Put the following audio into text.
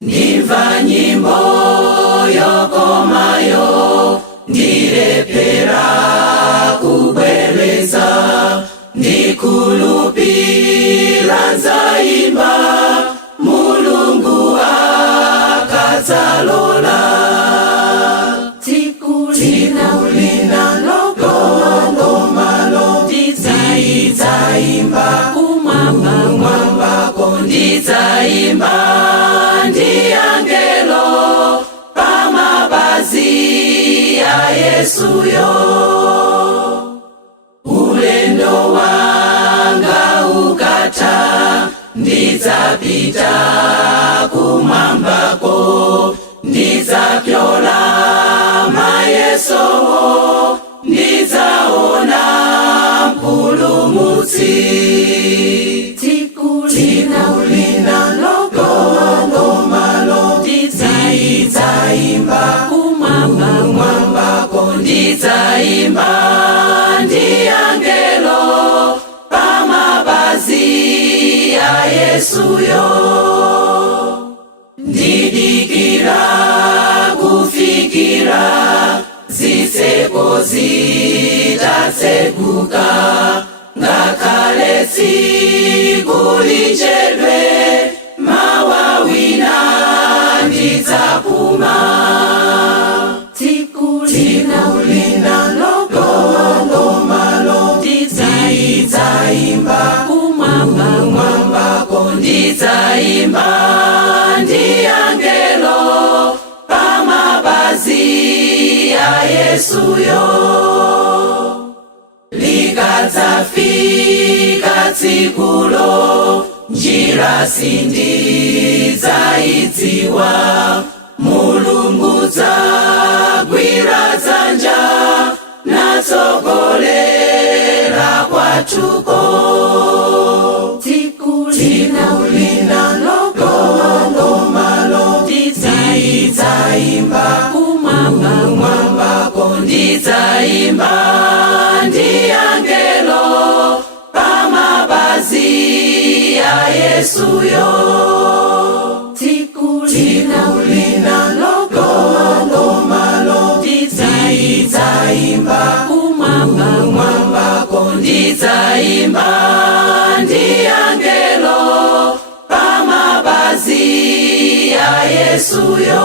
Ndimva nyimbo yokomayo, ndilepera kubwereza, ndikulupira nzaimba, Mulungu akadzalola. Tikulina longomalo, ndidzaimba kumwambako, ndidzaimba ndi angelo pamapazi a Yesuyo. Ulendo wanga ukatha, ndidzapita kumwambako, ndidzapyola mayesowo, ndidzaona mpulumutsi. Tikulina longomalo, ndidzaimba kumwambako, ndidzaimba ndi angelo pamapazi a Yesuyo. Ndidikira kufikira zitseko zitatseguka, ngakhale tsiku lichedwe, mawa wina ndidzapuma. Tikulina longomalo, ndidzaimba kumwambako, ndidzaimba ndi angelo pamapazi a Yesuyo. Likadzafika tsikulo, njira sindidzaidziwa, Mulungu dzagwira dzanja, natsogolera kwathuko. Tikulina longomalo, ndidzaimba kumwambako, ndidzaimba ndi angelo pamapazi a Yesuyo. Tikulina longomalo, ndidzaimba kumwambako, ndidzaimba ndi angelo pamapazi a Yesuyo.